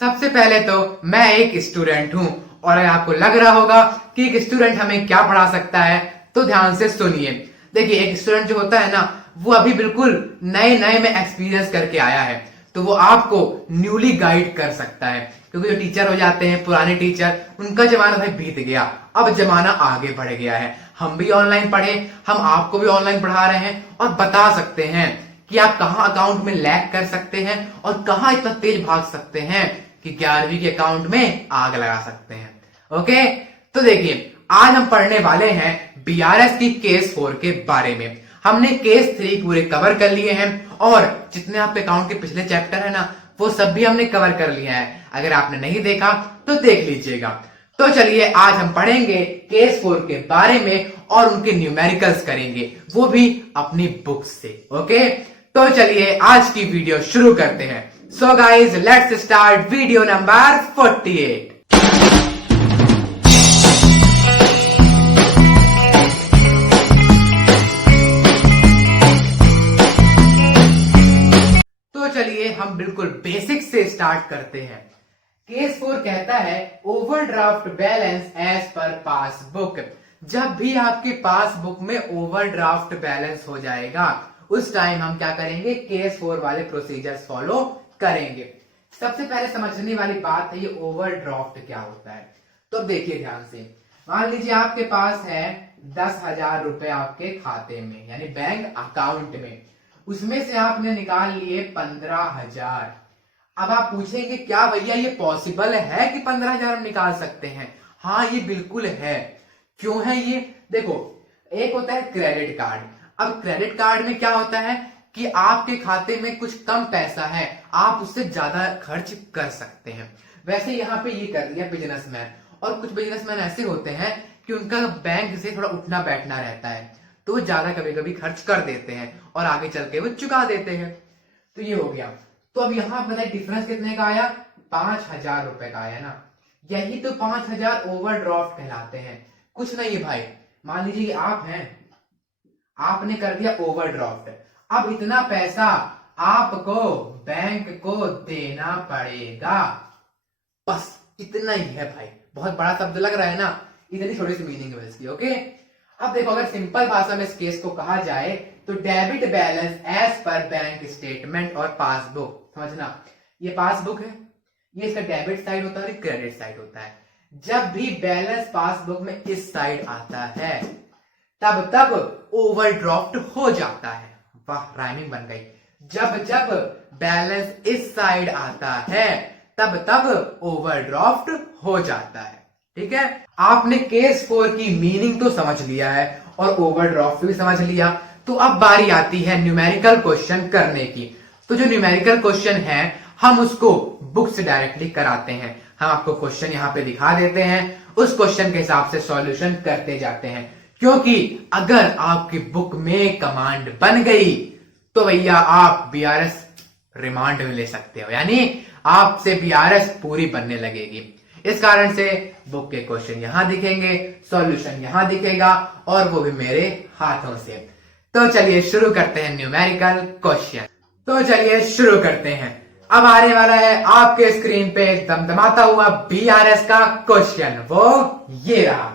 सबसे पहले तो मैं एक स्टूडेंट हूं और अगर आपको लग रहा होगा कि एक स्टूडेंट हमें क्या पढ़ा सकता है तो ध्यान से सुनिए। देखिए, एक स्टूडेंट जो होता है ना, वो अभी बिल्कुल नए नए में एक्सपीरियंस करके आया है, तो वो आपको न्यूली गाइड कर सकता है। क्योंकि जो टीचर हो जाते हैं, पुराने टीचर, उनका जमाना भाई बीत गया, अब जमाना आगे बढ़ गया है। हम भी ऑनलाइन पढ़े, हम आपको भी ऑनलाइन पढ़ा रहे हैं और बता सकते हैं कि आप कहां अकाउंट में लैग कर सकते हैं और कहां इतना तेज भाग सकते हैं कि 11वीं के अकाउंट में आग लगा सकते हैं। ओके, तो देखिए, आज हम पढ़ने वाले हैं बीआरएस की केस 4 के बारे में। हमने केस 3 पूरे कवर कर लिए हैं और जितने आपके अकाउंट के पिछले चैप्टर है ना, वो सब भी हमने कवर कर लिया है। अगर आपने नहीं देखा तो देख लीजिएगा। तो चलिए, आज हम पढ़ेंगे केस 4 के बारे में और उनके न्यूमेरिकल्स करेंगे, वो भी अपनी बुक से। ओके, तो चलिए आज की वीडियो शुरू करते हैं। So guys, let's start video number 48। तो चलिए हम बिल्कुल बेसिक से स्टार्ट करते हैं। केस 4 कहता है overdraft balance as per passbook. जब भी आपके पासबुक में ओवरड्राफ्ट बैलेंस हो जाएगा, उस टाइम हम क्या करेंगे, केस 4 वाले प्रोसीजर्स फॉलो करेंगे। सबसे पहले समझने वाली बात है ये ओवरड्राफ्ट क्या होता है। तो देखिए ध्यान से, मान लीजिए आपके पास है 10,000 रुपए आपके खाते में, यानी बैंक अकाउंट में, उसमें से आपने निकाल लिए 15,000। अब आप पूछेंगे क्या भैया ये पॉसिबल है कि 15,000 हम निकाल सकते हैं? हाँ, ये बिल्कुल है। क्यों है ये? देखो, एक होता है क्रेडिट कार्ड। अब क्रेडिट कार्ड में क्या होता है कि आपके खाते में कुछ कम पैसा है, आप उससे ज्यादा खर्च कर सकते हैं। वैसे यहाँ पे ये कर दिया बिजनेसमैन, और कुछ बिजनेसमैन ऐसे होते हैं कि उनका बैंक से थोड़ा उठना बैठना रहता है, तो वो ज्यादा कभी कभी खर्च कर देते हैं और आगे चल के वो चुका देते हैं। तो ये हो गया। तो अब यहाँ बताइए डिफरेंस कितने का आया? 5,000 रुपए का आया ना। यही तो 5,000 ओवरड्राफ्ट कहलाते हैं। कुछ नहीं भाई, मान लीजिए आप हैं, आपने कर दिया ओवरड्राफ्ट। अब इतना पैसा आपको बैंक को देना पड़ेगा, बस इतना ही है भाई। बहुत बड़ा शब्द लग रहा है ना, इतनी छोटी सी मीनिंग है इसकी। ओके, अब देखो, अगर सिंपल भाषा में इस केस को कहा जाए तो debit balance as per bank statement और पासबुक। समझना, ये पासबुक है, ये इसका डेबिट साइड होता है और क्रेडिट साइड होता है। जब भी बैलेंस पासबुक में इस साइड आता है, तब तब ओवरड्राफ्ट हो जाता है। वाह, राइमिंग बन गई। जब जब बैलेंस इस साइड आता है, तब तब ओवरड्राफ्ट हो जाता है। ठीक है, आपने केस 4 की मीनिंग तो समझ लिया है और ओवरड्राफ्ट भी समझ लिया। तो अब बारी आती है न्यूमेरिकल क्वेश्चन करने की। तो जो न्यूमेरिकल क्वेश्चन है, हम उसको बुक से डायरेक्टली कराते हैं। हम आपको क्वेश्चन यहाँ पे दिखा देते हैं, उस क्वेश्चन के हिसाब से सॉल्यूशन करते जाते हैं। क्योंकि अगर आपकी बुक में कमांड बन गई तो भैया आप बीआरएस रिमांड में ले सकते हो, यानी आपसे बीआरएस पूरी बनने लगेगी। इस कारण से बुक के क्वेश्चन यहां दिखेंगे, सॉल्यूशन यहां दिखेगा, और वो भी मेरे हाथों से। तो चलिए शुरू करते हैं न्यूमेरिकल क्वेश्चन। तो चलिए शुरू करते हैं। अब आने वाला है आपके स्क्रीन पे दमदमाता हुआ बीआरएस का क्वेश्चन, वो ये रहा।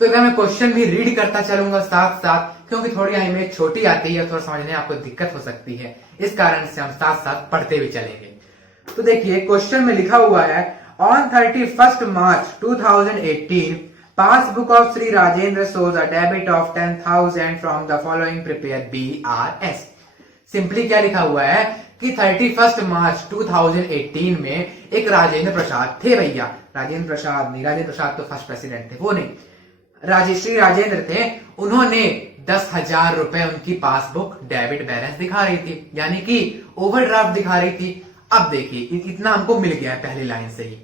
तो अगर मैं क्वेश्चन भी रीड करता चलूंगा साथ साथ, क्योंकि थोड़ी इमेज छोटी आती है, थोड़ा समझने में आपको दिक्कत हो सकती है, इस कारण से हम साथ साथ पढ़ते भी चलेंगे। तो देखिए, क्वेश्चन में लिखा हुआ है on 31st March 2018 passbook of Sri Rajendra shows a debit of 10,000 from the following prepare BRS। Simply क्या लिखा हुआ है कि 31st मार्च 2018 में एक राजेंद्र प्रसाद थे। भैया राजेंद्र प्रसाद नहीं, राजेंद्र प्रसाद तो फर्स्ट प्रेसिडेंट थे, वो नहीं, राजेश्री राजेंद्र थे। उन्होंने 10,000 रुपए उनकी पासबुक डेबिट बैलेंस दिखा रही थी, यानी कि ओवरड्राफ्ट दिखा रही थी। अब देखिए, इतना हमको मिल गया है पहली लाइन से ही,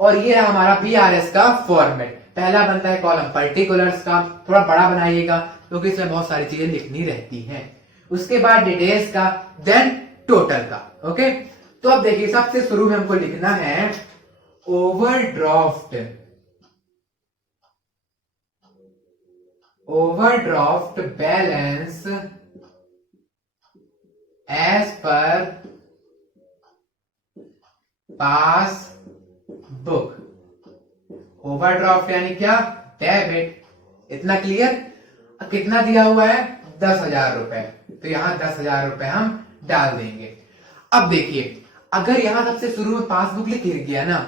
और ये है हमारा बीआरएस का फॉर्मेट। पहला बनता है कॉलम पर्टिकुलर्स का, थोड़ा बड़ा बनाइएगा क्योंकि इसमें बहुत सारी चीजें लिखनी रहती हैं। उसके बाद डिटेल्स का, देन टोटल का। ओके, तो अब देखिए, सबसे शुरू में हमको लिखना है ओवरड्राफ्ट। ओवरड्राफ्ट बैलेंस एज पर पास बुक, ओवरड्राफ्ट यानी क्या, डेबिट। इतना क्लियर। कितना दिया हुआ है, 10,000 रुपए, तो यहां 10,000 रुपए हम डाल देंगे। अब देखिए, अगर यहां सबसे शुरू में पासबुक लिख गया ना,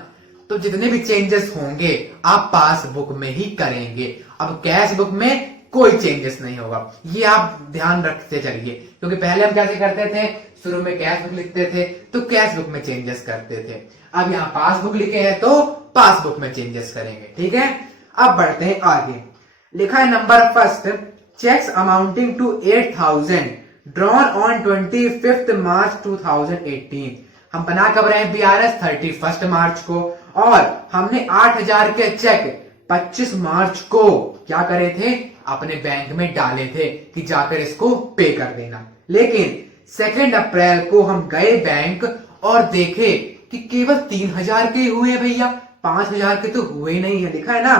तो जितने भी चेंजेस होंगे आप पासबुक में ही करेंगे। अब कैश बुक में कोई चेंजेस नहीं होगा, ये आप ध्यान रखते चलिए, क्योंकि पहले हम कैसे करते थे, शुरू में कैश बुक लिखते थे तो कैश बुक में चेंजेस करते थे। अब यहाँ पासबुक लिखे हैं तो पासबुक में चेंजेस करेंगे। ठीक है, अब बढ़ते हैं आगे। लिखा है number first, cheques amounting to 8,000 drawn on 25 March 2018। हम बना कब रहे हैं बीआरएस, 31 मार्च को, और हमने 8,000 के चेक 25 मार्च को क्या करे थे, अपने बैंक में डाले थे कि जाकर इसको पे कर देना। लेकिन 2 अप्रैल को हम गए बैंक और देखे कि केवल 3,000 के हुए भैया, 5,000 के तो हुए ही नहीं है। लिखा है ना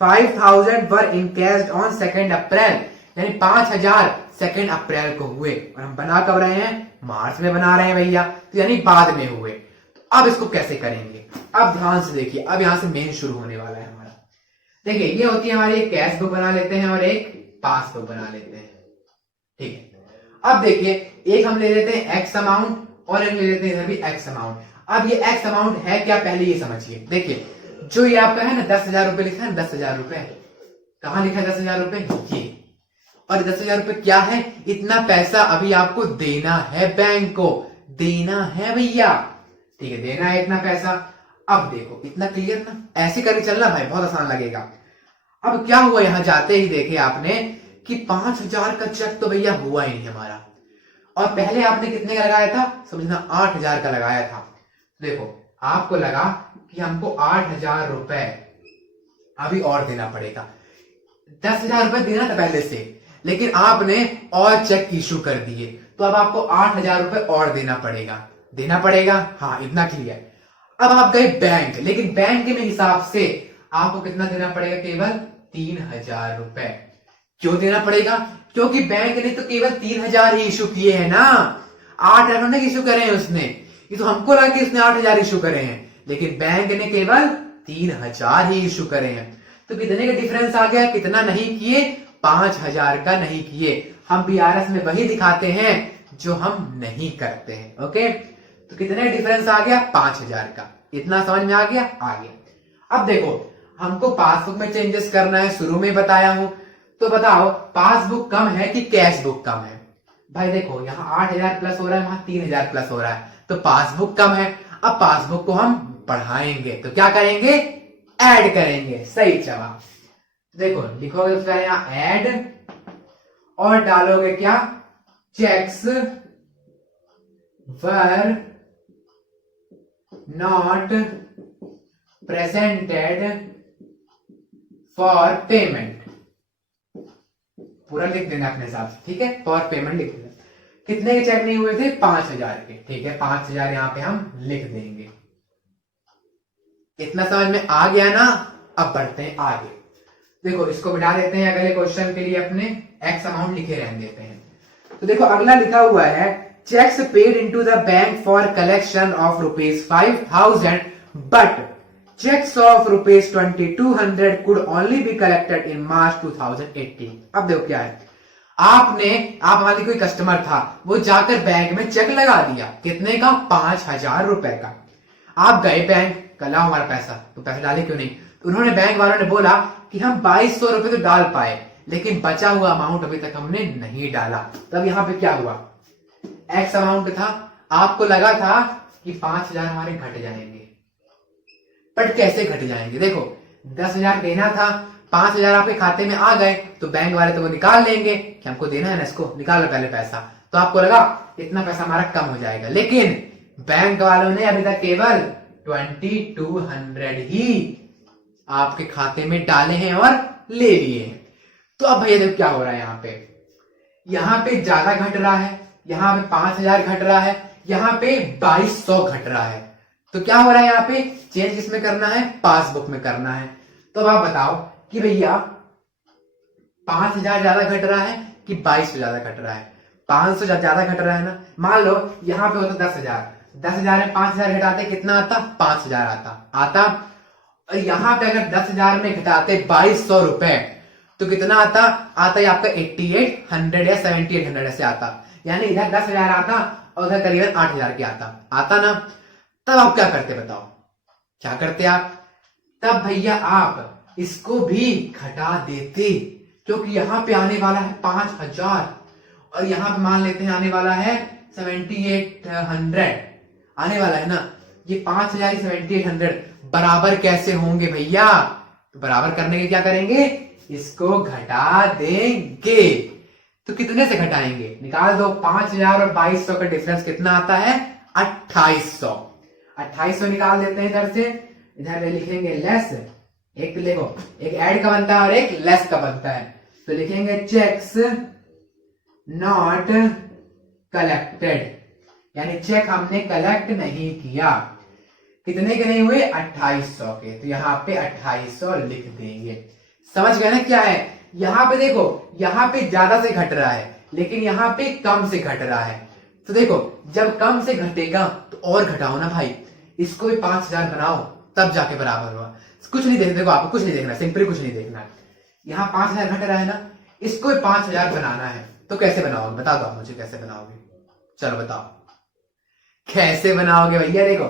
5,000 वर इनकैश्ड ऑन 2 अप्रैल, यानी 5,000 2 अप्रैल को हुए, और हम बना कब रहे हैं, मार्च में बना रहे हैं भैया, तो यानी बाद में हुए। तो अब इसको कैसे करेंगे, अब ध्यान से देखिए, अब यहां से मेन शुरू होने वाला है हमारा। देखिए, ये होती है हमारी एक कैश बुक बना लेते हैं और एक पासबुक बना लेते हैं। ठीक है, अब देखिए, एक हम ले लेते हैं एक्स अमाउंट और एक ले लेते हैं इधर भी एक्स अमाउंट। अब ये एक्स अमाउंट है क्या, पहले ये समझिए। देखिए, जो ये आपका है ना 10,000 रुपए लिखा है, 10,000 रुपए कहां लिखा है, 10,000 रुपए ये, और 10,000 रुपए क्या है, इतना पैसा अभी आपको देना है बैंक को, देना है भैया। ठीक है, देना है इतना पैसा। अब देखो, इतना क्लियर ना, ऐसे करके चलना भाई, बहुत आसान लगेगा। अब क्या हुआ, यहां जाते ही देखे आपने कि 5,000 का चेक तो भैया हुआ ही नहीं हमारा, और पहले आपने कितने का लगाया था, समझना 8,000 का लगाया था। देखो, आपको लगा कि हमको 8,000 रुपए अभी और देना पड़ेगा। 10,000 रुपए देना था पहले से, लेकिन आपने और चेक इशू कर दिए, तो अब आपको 8,000 रुपए और देना पड़ेगा। हाँ, इतना क्लियर। अब आप गए बैंक, लेकिन बैंक के हिसाब से आपको कितना देना पड़ेगा, केवल 3,000 रुपए। क्यों देना पड़ेगा, क्योंकि बैंक ने तो केवल 3,000 ही इशू किए हैं ना, 8,000 इशू करे हैं उसने। ये तो हमको लगा कि उसने 8,000 इशू करे हैं, लेकिन बैंक ने केवल 3,000 ही इशू करे हैं। तो कितने का डिफरेंस आ गया, कितना नहीं किए, 5,000 का नहीं किए। हम बीआरएस में वही दिखाते हैं जो हम नहीं करते हैं। ओके, तो कितने डिफरेंस आ गया, 5,000 का। इतना समझ में आ गया, आ गया। अब देखो, हमको पासबुक में चेंजेस करना है, शुरू में बताया हूं, तो बताओ पासबुक कम है कि कैश बुक कम है। भाई देखो, यहाँ 8,000 प्लस हो रहा है, वहां 3,000 प्लस हो रहा है, तो पासबुक कम है। अब पासबुक को हम बढ़ाएंगे तो क्या करेंगे, ऐड करेंगे। सही जवाब। देखो, लिखोगे उसका यहां ऐड, और डालोगे क्या, cheques were not presented for payment, पूरा लिख देना अपने हिसाब से। ठीक है, फॉर पेमेंट लिख देना। कितने के चेक नहीं हुए थे, 5,000 के। ठीक है, 5,000 यहां पे हम लिख देंगे। इतना समझ में आ गया ना। अब बढ़ते हैं आगे। देखो, इसको बिठा देते हैं अगले क्वेश्चन के लिए, अपने एक्स अमाउंट लिखे रहने देते हैं। तो देखो, अगला लिखा हुआ है, checks paid into the bank for collection of ₹5,000 but checks of ₹2,200 could only be collected in March 2018। अब देखो क्या है, आप हमारे कोई कस्टमर था, वो जाकर बैंक में चेक लगा दिया, कितने का, 5,000 रुपए का। आप गए बैंक, कल हमारा पैसा, तो पैसे डाले क्यों नहीं, तो उन्होंने, बैंक वालों ने बोला कि हम 2,200 रुपए तो डाल पाए, लेकिन बचा हुआ अमाउंट अभी तक हमने नहीं डाला। तब यहाँ पे क्या हुआ, एक्स अमाउंट था, आपको लगा था कि 5,000 हमारे घट जाएंगे, बट कैसे घट जाएंगे। देखो, 10,000 देना था, 5,000 आपके खाते में आ गए, तो बैंक वाले तो वो निकाल लेंगे कि हमको देना है ना, इसको निकाल लो पहले पैसा। तो आपको लगा इतना पैसा हमारा कम हो जाएगा, लेकिन बैंक वालों ने अभी तक केवल 2,200 ही आपके खाते में डाले हैं और ले लिए हैं। तो अब भैया देखो क्या हो रहा है, यहाँ पे ज्यादा घट रहा है, यहाँ पे 5,000 घट रहा है, यहाँ पे 2,200 घट रहा है। तो क्या हो रहा है, यहाँ पे चेंज किसमें करना है, पासबुक में करना है। तो अब आप बताओ कि भैया 5,000 ज्यादा घट रहा है कि 2,200 ज्यादा घट रहा है। 500 ज्यादा घट रहा है ना। मान लो यहाँ पे होता 10,000, 10,000 में 5,000 घटाते कितना आता? 5,000 आता। और यहां पे अगर 10,000 में घटाते 2,200 रुपए तो कितना आता? आता है आपका 8800 या 7800 ऐसे आता। यानी इधर 10,000 आता और उधर करीबन 8,000 के आता ना। तब आप क्या करते बताओ? क्या करते आप? तब भैया आप इसको भी घटा देते, क्योंकि यहां पे आने वाला है 5,000 और यहां पे मान लेते हैं आने वाला है 7800 आने वाला है ना। ये 5,000 7800 बराबर कैसे होंगे भैया? तो बराबर करने के क्या करेंगे? इसको घटा देंगे। तो कितने से घटाएंगे? निकाल दो। 5,000 और 2,200 का डिफरेंस कितना आता है? 2,800। 2,800 निकाल देते हैं इधर से। इधर लिखेंगे लेस, एक देखो एक ऐड का बनता है और एक लेस का बनता है। तो लिखेंगे चेक्स नॉट कलेक्टेड, यानी चेक हमने कलेक्ट नहीं किया। कितने के नहीं हुए? 2,800 के। तो यहाँ पे 2,800 लिख देंगे। समझ गए ना क्या है? यहां पे देखो, यहां पे ज्यादा से घट रहा है लेकिन यहां पे कम से घट रहा है। तो देखो जब कम से घटेगा तो और घटाओ ना भाई, इसको भी 5,000 बनाओ तब जाके बराबर हुआ। कुछ नहीं देखना, देखो आपको कुछ नहीं देखना, सिंपली कुछ नहीं देखना। यहाँ 5,000 घट रहा है ना, इसको भी 5,000 बनाना है। तो कैसे बनाओगे? बता दो आप मुझे कैसे बनाओगे। चलो बताओ कैसे बनाओगे भैया। देखो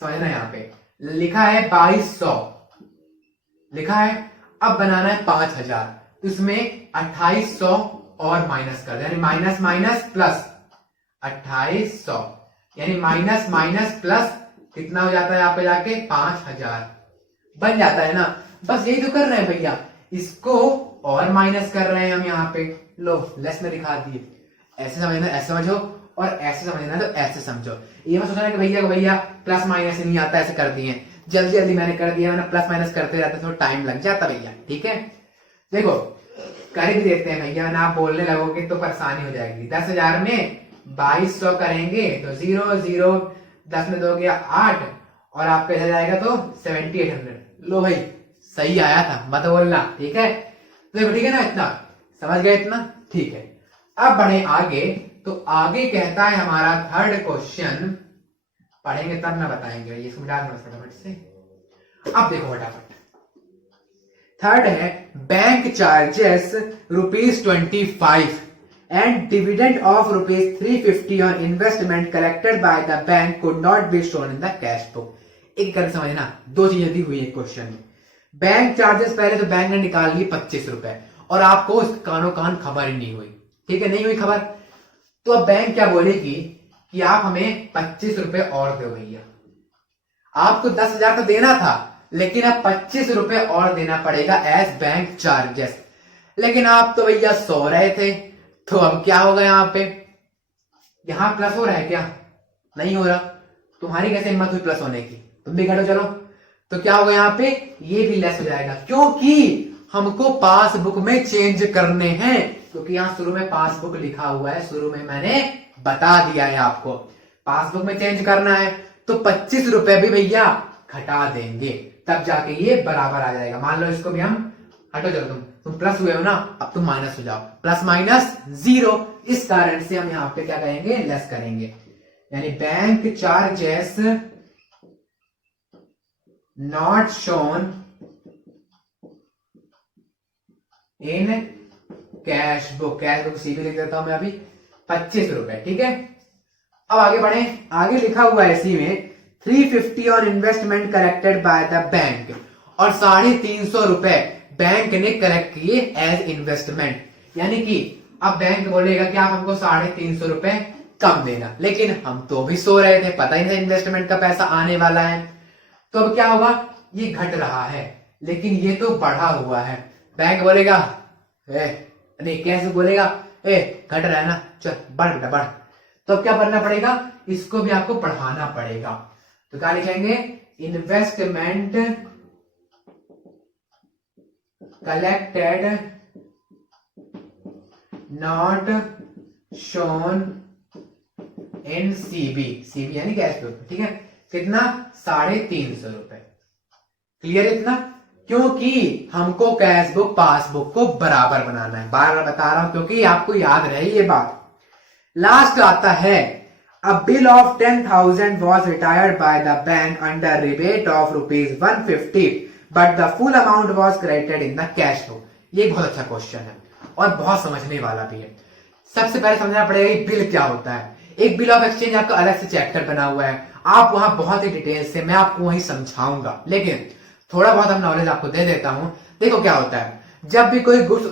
समझना, यहाँ पे लिखा है 2,200 लिखा है, अब बनाना है 5,000। इसमें 2,800 और माइनस कर दो, यानी माइनस माइनस प्लस 2,800, यानी माइनस माइनस प्लस कितना हो जाता है यहाँ पे जाके? 5,000 बन जाता है ना। बस यही तो कर रहे हैं भैया, इसको और माइनस कर रहे हैं हम यहाँ पे। लो लेस में दिखा दिए। ऐसे समझना ऐसे समझो और ऐसे समझना तो ऐसे समझो। ये मत सोचना कि भैया प्लस माइनस नहीं आता, ऐसे कर दिए। जल्दी जल्दी मैंने कर दिया, मैंने प्लस माइनस करते रहते थोड़ा टाइम लग जाता भैया। ठीक है, देखो कर भी देते हैं भैया, ना आप बोलने लगोगे तो परेशानी हो जाएगी। 10,000 में 2,200 करेंगे तो 0 0 10 में दोगे 8 और आपका इधर जाएगा तो 7800। लो भाई सही आया था, मत बोलना। ठीक है, देखो ठीक है ना, इतना समझ गए? इतना ठीक है। अब बढ़े आगे, तो आगे कहता है हमारा थर्ड क्वेश्चन, पढ़ेंगे तब ना बताएंगे। ये मिटा दो फटाफट से। अब देखो फटाफट, थर्ड है bank charges ₹25 and dividend of ₹350 on investment collected by the bank could not be shown in the cash book। एक कर समझना, दो चीजें दी हुई है क्वेश्चन में। बैंक चार्जेस पहले तो बैंक ने निकाल लिए 25 रुपए और आपको उस कानो कान खबर ही नहीं हुई। ठीक है, नहीं हुई खबर। तो अब बैंक क्या बोलेगी कि आप हमें 25 रुपए और दो भैया। आपको 10,000 तो देना था लेकिन अब 25 रुपए और देना पड़ेगा एज बैंक चार्जेस। लेकिन आप तो भैया सो रहे थे, तो अब क्या होगा? यहाँ पे यहां प्लस हो रहा है क्या? नहीं हो रहा। तुम्हारी कैसे हिम्मत हुई प्लस होने की? तुम भी घटो चलो। तो क्या होगा यहाँ पे? ये भी लेस हो जाएगा, क्योंकि हमको पासबुक में चेंज करने हैं। क्योंकि यहाँ शुरू में पासबुक लिखा हुआ है, शुरू में मैंने बता दिया है आपको पासबुक में चेंज करना है। तो 25 रुपए भी भैया घटा देंगे, तब जाके ये बराबर आ जाएगा। मान लो इसको भी हम हटो, चलो तुम प्लस हुए हो ना, अब तुम माइनस हो जाओ। प्लस माइनस 0, इस कारण से हम यहाँ पे क्या करेंगे? लेस करेंगे। यानी bank charges not shown in cash book. Cash book सी भी लिख देता हूं मैं अभी, 25 रुपए। ठीक है, अब आगे बढ़े। आगे लिखा हुआ है इसी में 350 on investment collected by the bank, और 350 रुपए बैंक ने कलेक्ट किए एज इन्वेस्टमेंट। यानी कि अब बैंक बोलेगा कि आप हमको 350 रुपए कम देना, लेकिन हम तो भी सो रहे थे, पता ही नहीं इन्वेस्टमेंट का पैसा आने वाला है। तो अब क्या होगा? ये घट रहा है लेकिन ये तो बढ़ा हुआ है। बैंक बोलेगा नहीं, कैसे बोलेगा? घट रहा है ना, चल बढ़ बेटा बढ़। तो अब क्या करना पड़ेगा? इसको भी आपको बढ़ाना पड़ेगा। तो क्या लिखेंगे? Investment collected not shown in CB. CB यानी कैश बुक। ठीक है, कितना? 350 रुपए। क्लियर इतना? क्योंकि हमको कैश बुक पासबुक को बराबर बनाना है। बार बार बता रहा हूं क्योंकि आपको याद रहे ये बात। लास्ट आता है A bill of 10,000 was retired by the bank under rebate of rupees 150, but the full amount was credited in the cash book. ये बहुत अच्छा क्वेश्चन है और बहुत समझने वाला भी है। सबसे पहले समझना पड़ेगा बिल क्या होता है। एक बिल ऑफ एक्सचेंज आपका अलग से चैप्टर बना हुआ है, आप वहां बहुत ही डिटेल से मैं आपको वही समझाऊंगा, लेकिन थोड़ा बहुत हम नॉलेज आपको दे देता हूं। देखो क्या होता है, जब भी कोई गुड्स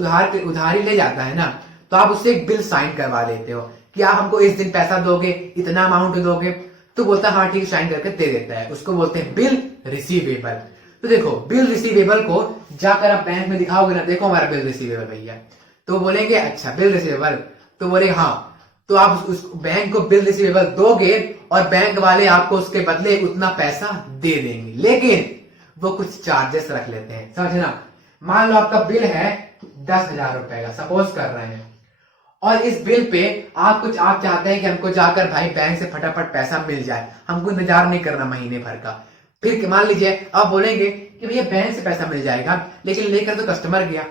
उधारी ले जाता है ना, तो आप उससे एक बिल साइन करवा लेते हो कि आप हमको इस दिन पैसा दोगे, इतना अमाउंट दोगे, तो बोलता है हाँ ठीक, साइन करके दे देता है। उसको बोलते हैं बिल रिसीवेबल। तो देखो बिल रिसीवेबल को जाकर आप बैंक में दिखाओगे ना, देखो हमारा बिल रिसीवेबल भैया, तो बोलेंगे अच्छा बिल रिसीवेबल, तो बोलेंगे हाँ, तो आप उस बैंक को बिल रिसीवेबल दोगे और बैंक वाले आपको उसके बदले उतना पैसा दे देंगे, लेकिन वो कुछ चार्जेस रख लेते हैं, समझना। मान लो आपका बिल है 10,000 रुपए का, सपोज कर रहे हैं, और इस बिल पे आप चाहते हैं कि हमको जाकर भाई बैंक से फटाफट पैसा मिल जाए, हमको इंतजार नहीं करना महीने भर का। फिर मान लीजिए आप बोलेंगे कि भैया बैंक से पैसा मिल जाएगा, लेकिन लेकर तो कस्टमर गया,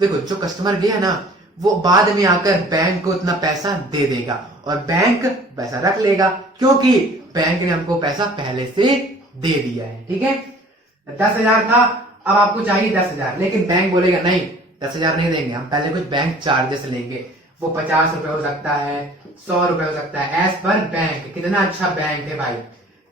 देखो जो कस्टमर गया ना, वो बाद में आकर बैंक को उतना पैसा दे देगा और बैंक पैसा रख लेगा, क्योंकि बैंक ने हमको पैसा पहले से दे दिया है। ठीक है, 10,000 था, अब आपको चाहिए 10,000, लेकिन बैंक बोलेगा नहीं 10,000 नहीं देंगे, हम पहले कुछ बैंक चार्जेस लेंगे। वो 50 रुपए हो सकता है, 100 रुपए हो सकता है, एज पर बैंक। कितना अच्छा बैंक है भाई,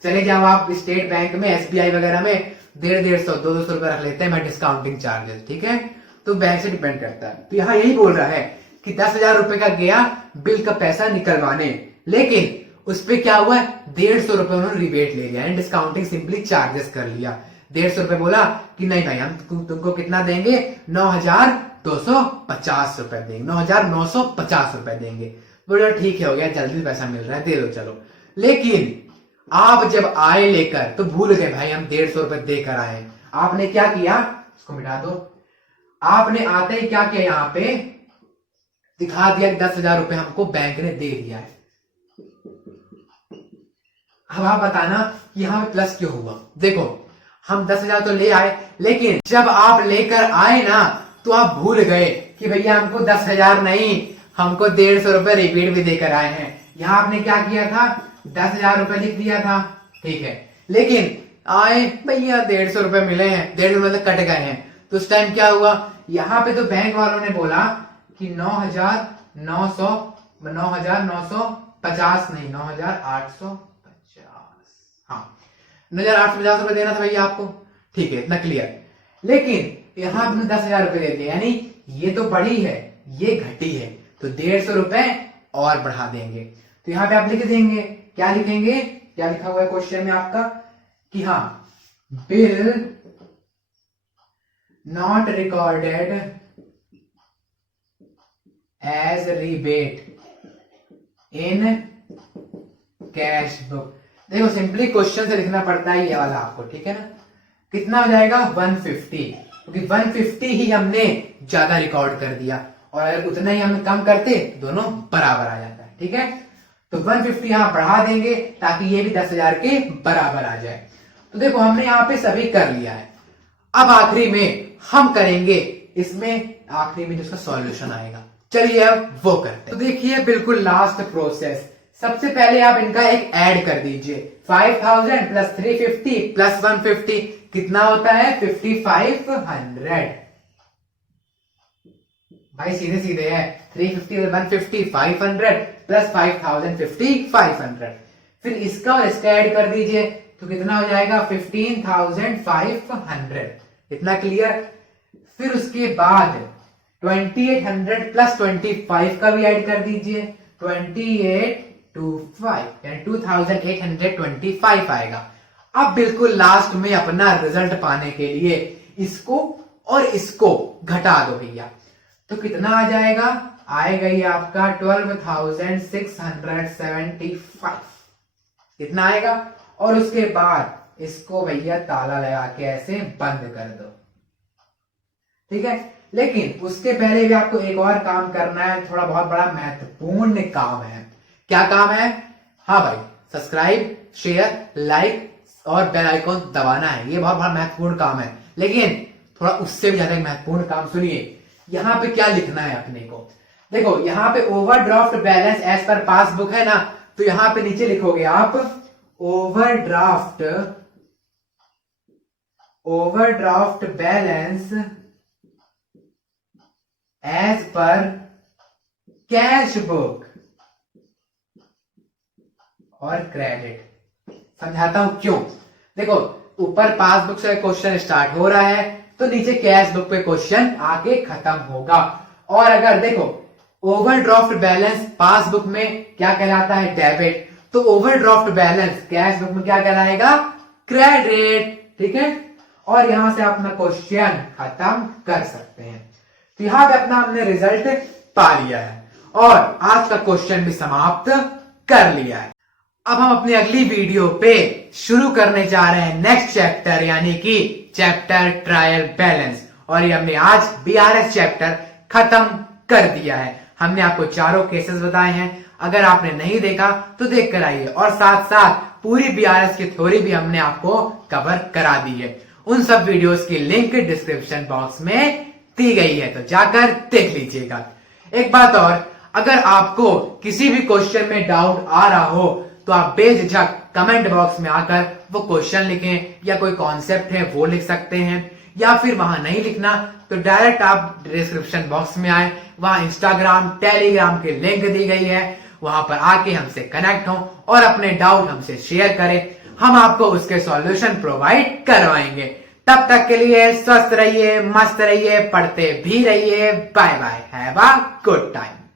चले जाओ आप स्टेट बैंक में, SBI वगैरह में 150-150, 200 रुपए रख लेते हैं डिस्काउंटिंग चार्जेस। ठीक है, तो बैंक से डिपेंड करता है। तो यहाँ यही बोल रहा है कि 10,000 रुपए का गया बिल का पैसा निकलवाने, लेकिन उस पर क्या हुआ, 150 रुपए उन्होंने रिबेट ले लिया, डिस्काउंटिंग सिंपली चार्जेस कर लिया। 150 रुपए बोला कि नहीं भाई हम तुमको कितना देंगे, 9,250 रुपए देंगे, 9,950 रुपए देंगे। बोलो ठीक है, हो गया, जल्दी पैसा मिल रहा है, दे दो चलो। लेकिन आप जब आए लेकर तो भूल गए भाई हम 150 रुपए देकर आए। आपने क्या किया, इसको मिटा दो, आपने आते ही क्या किया, यहाँ पे दिखा दिया कि 10,000 रुपए हमको बैंक ने दे दिया है। अब आप बताना यहां पे प्लस क्यों हुआ। देखो हम 10,000 तो ले आए, लेकिन जब आप लेकर आए ना, तो आप भूल गए कि भैया हमको 10,000 नहीं, हमको 150 रुपए रिपीट भी देकर आए हैं। यहां आपने क्या किया था, 10,000 रुपए लिख दिया था, ठीक है, लेकिन आए भैया 150 रुपए मिले हैं, 150 मतलब कट गए हैं। तो उस टाइम क्या हुआ, यहाँ पे तो बैंक वालों ने बोला कि 9,950 नहीं, 9,850, हाँ 9,850 रुपए देना था भैया आपको, ठीक है, इतना क्लियर। लेकिन यहाँ आपने 10,000 रुपए दे दिए, यानी ये तो बढ़ी है, ये घटी है, तो 150 रुपए और बढ़ा देंगे। तो यहाँ पे आप लिख देंगे, क्या लिखेंगे, क्या लिखा हुआ है क्वेश्चन में आपका कि हाँ, bill not recorded as rebate in cash book. देखो सिंपली क्वेश्चन से लिखना पड़ता है ये वाला आपको, ठीक है ना। कितना हो जाएगा 150, क्योंकि 150 ही हमने ज्यादा रिकॉर्ड कर दिया, और अगर उतना ही हम कम करते तो दोनों बराबर आ जाता है, ठीक है। तो 150 यहां बढ़ा देंगे ताकि ये भी 10,000 के बराबर आ जाए। तो देखो हमने यहां पे सभी कर लिया है। अब आखिरी में हम करेंगे, इसमें आखिरी में जिसका सॉल्यूशन आएगा, चलिए अब वो करते हैं। तो देखिए बिल्कुल लास्ट प्रोसेस, सबसे पहले आप इनका एक ऐड कर दीजिए, 5,000 प्लस 350 प्लस 150 कितना होता है 5,500। भाई सीधे सीधे है, 350 और 150 500 प्लस 5,000 5,500। फिर इसका और इसका ऐड कर दीजिए तो कितना हो जाएगा 15,500, इतना क्लियर। फिर उसके बाद 2,800 प्लस 25 का भी ऐड कर दीजिए, 2825 यानी 2,825 आएगा। अब बिल्कुल लास्ट में अपना रिजल्ट पाने के लिए इसको और इसको घटा दो भैया, तो कितना आ जाएगा, आएगा ये आपका 12,675, इतना आएगा। और उसके बाद इसको भैया ताला लगा के ऐसे बंद कर दो, ठीक है। लेकिन उसके पहले भी आपको एक और काम करना है, थोड़ा बहुत बड़ा महत्वपूर्ण काम है। क्या काम है, हाँ भाई, सब्सक्राइब, शेयर, लाइक और बेल आइकॉन दबाना है, ये बहुत बड़ा महत्वपूर्ण काम है। लेकिन थोड़ा उससे भी ज्यादा महत्वपूर्ण काम सुनिए, यहां पे क्या लिखना है अपने को। देखो यहाँ पे overdraft balance as per passbook है ना, तो यहां पे नीचे लिखोगे आप overdraft balance as per cash book और क्रेडिट। समझाता हूं क्यों। देखो ऊपर पासबुक से क्वेश्चन स्टार्ट हो रहा है तो नीचे कैश बुक पे क्वेश्चन आके खत्म होगा। और अगर देखो ओवरड्राफ्ट बैलेंस पासबुक में क्या कहलाता है, डेबिट, तो ओवरड्राफ्ट बैलेंस कैश बुक में क्या कहलाएगा, क्रेडिट। ठीक है, और यहां से अपना क्वेश्चन खत्म कर सकते हैं। तो यहां पे अपना हमने रिजल्ट पा लिया है और आज का क्वेश्चन भी समाप्त कर लिया है। अब हम अपनी अगली वीडियो पे शुरू करने जा रहे हैं नेक्स्ट चैप्टर, यानी कि चैप्टर ट्रायल बैलेंस। और ये हमने आज बीआरएस चैप्टर खत्म कर दिया है। हमने आपको चारों केसेस बताए हैं, अगर आपने नहीं देखा तो देख कर आइए। और साथ साथ पूरी बीआरएस की थ्योरी भी हमने आपको कवर करा दी है। उन सब वीडियोस की लिंक डिस्क्रिप्शन बॉक्स में दी गई है, तो जाकर देख लीजिएगा। एक बात और, अगर आपको किसी भी क्वेश्चन में डाउट आ रहा हो तो आप बेझिझक कमेंट बॉक्स में आकर वो क्वेश्चन लिखें, या कोई कॉन्सेप्ट है वो लिख सकते हैं, या फिर वहां नहीं लिखना तो डायरेक्ट आप डिस्क्रिप्शन बॉक्स में आए, वहां इंस्टाग्राम टेलीग्राम की लिंक दी गई है, वहां पर आके हमसे कनेक्ट हो और अपने डाउट हमसे शेयर करें। हम आपको उसके सॉल्यूशन प्रोवाइड करवाएंगे। तब तक के लिए स्वस्थ रहिए, मस्त रहिए, पढ़ते भी रहिए। Bye bye, have a good time.